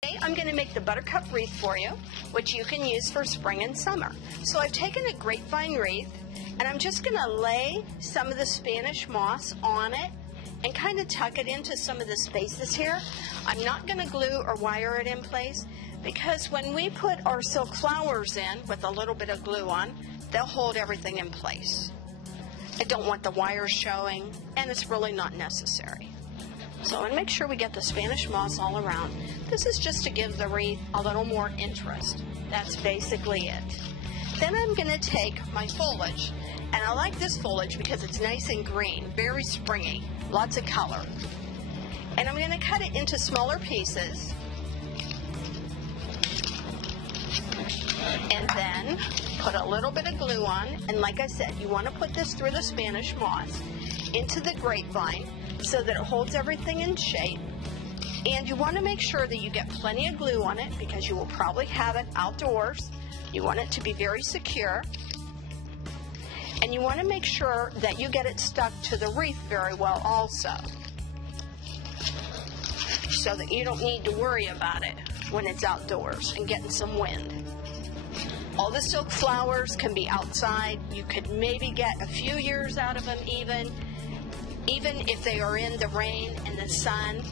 Today I'm going to make the buttercup wreath for you, which you can use for spring and summer. So I've taken a grapevine wreath and I'm just going to lay some of the Spanish moss on it and kind of tuck it into some of the spaces here. I'm not going to glue or wire it in place because when we put our silk flowers in with a little bit of glue on, they'll hold everything in place. I don't want the wires showing, and it's really not necessary. So I want to make sure we get the Spanish moss all around. This is just to give the wreath a little more interest. That's basically it. Then I'm going to take my foliage, and I like this foliage because it's nice and green, very springy, lots of color. And I'm going to cut it into smaller pieces. And then put a little bit of glue on, and like I said, you want to put this through the Spanish moss into the grapevine so that it holds everything in shape. And you want to make sure that you get plenty of glue on it because you will probably have it outdoors. You want it to be very secure. And you want to make sure that you get it stuck to the wreath very well also, so that you don't need to worry about it when it's outdoors and getting some wind. All the silk flowers can be outside. You could maybe get a few years out of them even if they are in the rain and the sun,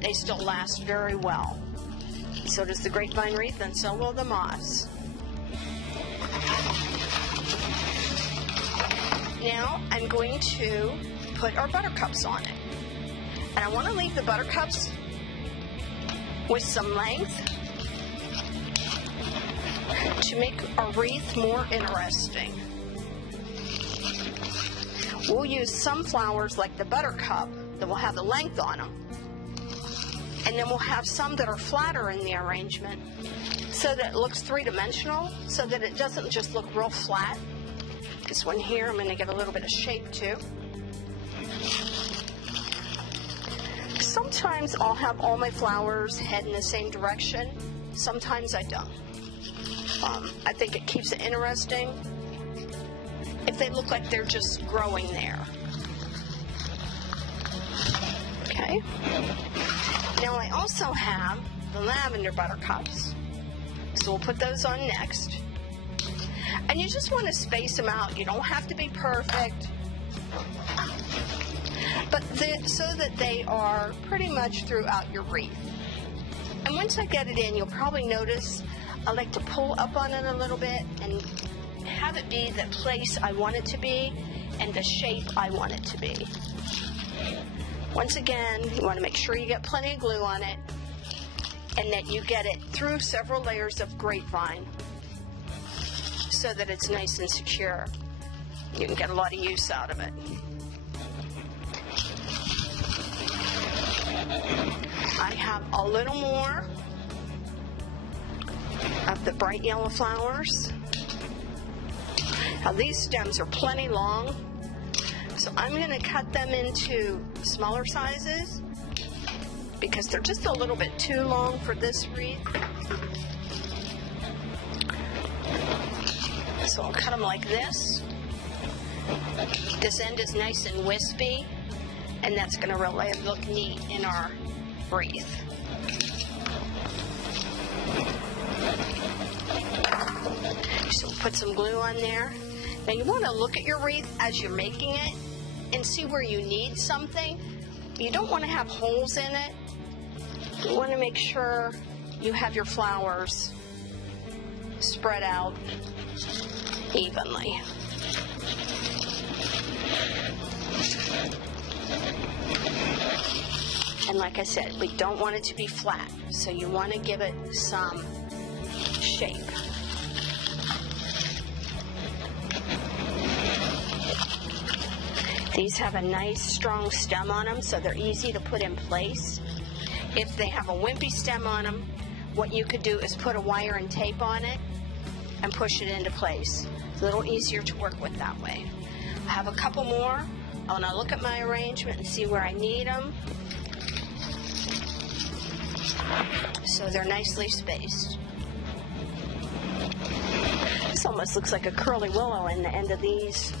they still last very well. So does the grapevine wreath, and so will the moss. Now I'm going to put our buttercups on it. And I want to leave the buttercups with some length to make our wreath more interesting. We'll use some flowers like the buttercup that will have the length on them. And then we'll have some that are flatter in the arrangement so that it looks three-dimensional, so that it doesn't just look real flat. This one here, I'm going to get a little bit of shape too. Sometimes I'll have all my flowers head in the same direction. Sometimes I don't. I think it keeps it interesting if they look like they're just growing there. Okay. Now I also have the lavender buttercups, so we'll put those on next. And you just want to space them out. You don't have to be perfect, but so that they are pretty much throughout your wreath. And once I get it in, you'll probably notice I like to pull up on it a little bit and have it be the place I want it to be and the shape I want it to be. Once again, you want to make sure you get plenty of glue on it and that you get it through several layers of grapevine so that it's nice and secure. You can get a lot of use out of it. I have a little more of the bright yellow flowers. Now these stems are plenty long, so I'm going to cut them into smaller sizes because they're just a little bit too long for this wreath. So I'll cut them like this. This end is nice and wispy, and that's going to really look neat in our wreath. So we'll put some glue on there. Now you want to look at your wreath as you're making it and see where you need something. You don't want to have holes in it. You want to make sure you have your flowers spread out evenly. And like I said, we don't want it to be flat, so you want to give it some shape. These have a nice strong stem on them, so they're easy to put in place. If they have a wimpy stem on them, what you could do is put a wire and tape on it and push it into place. It's a little easier to work with that way. I have a couple more. I want to look at my arrangement and see where I need them, so they're nicely spaced. This almost looks like a curly willow in the end of these,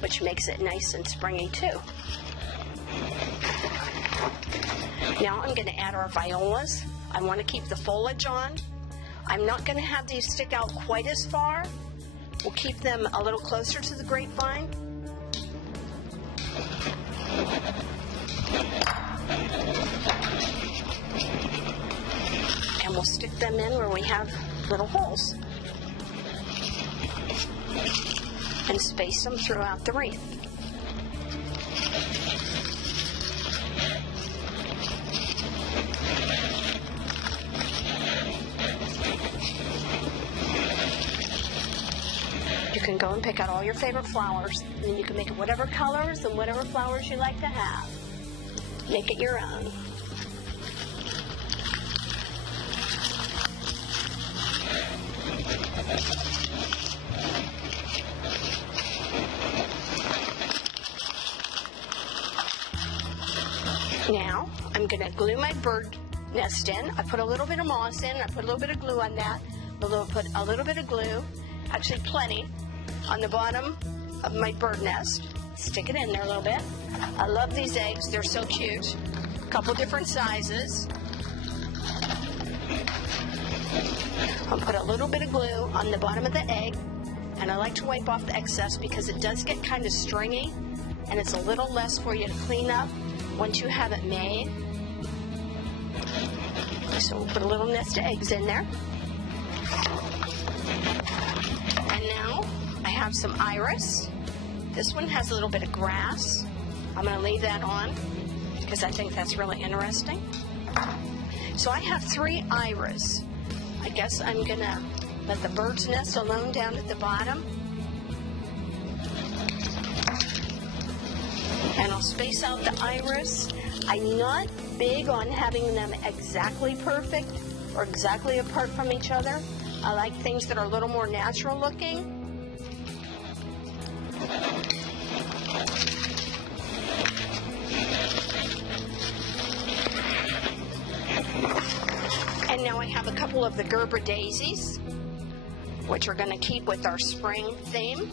which makes it nice and springy too. Now I'm going to add our violas. I want to keep the foliage on. I'm not going to have these stick out quite as far. We'll keep them a little closer to the grapevine. And we'll stick them in where we have little holes. And space them throughout the wreath. You can go and pick out all your favorite flowers, and then you can make it whatever colors and whatever flowers you like to have. Make it your own. Now, I'm going to glue my bird nest in. I put a little bit of moss in. I put a little bit of glue on that. Put a little bit of glue, actually plenty, on the bottom of my bird nest. Stick it in there a little bit. I love these eggs. They're so cute. A couple different sizes. I'll put a little bit of glue on the bottom of the egg, and I like to wipe off the excess because it does get kind of stringy, and it's a little less for you to clean up once you have it made. So we'll put a little nest of eggs in there. And now I have some iris. This one has a little bit of grass. I'm going to leave that on because I think that's really interesting. So I have 3 iris. I guess I'm going to let the bird's nest alone down at the bottom. And I'll space out the iris. I'm not big on having them exactly perfect or exactly apart from each other. I like things that are a little more natural looking. And now I have a couple of the Gerber daisies, which we're going to keep with our spring theme.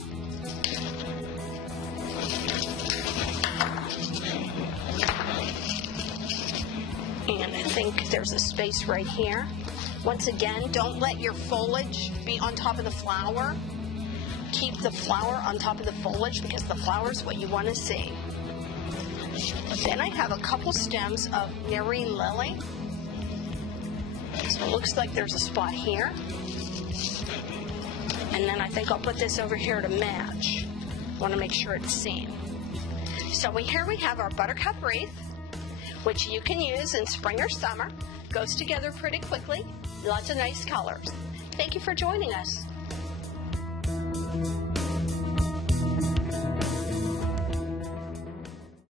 And I think there's a space right here. Once again, don't let your foliage be on top of the flower. Keep the flower on top of the foliage because the flower is what you want to see. Then I have a couple stems of Nerine Lily. So it looks like there's a spot here. And then I think I'll put this over here to match. Want to make sure it's seen. So here we have our buttercup wreath, which you can use in spring or summer. Goes together pretty quickly. Lots of nice colors. Thank you for joining us.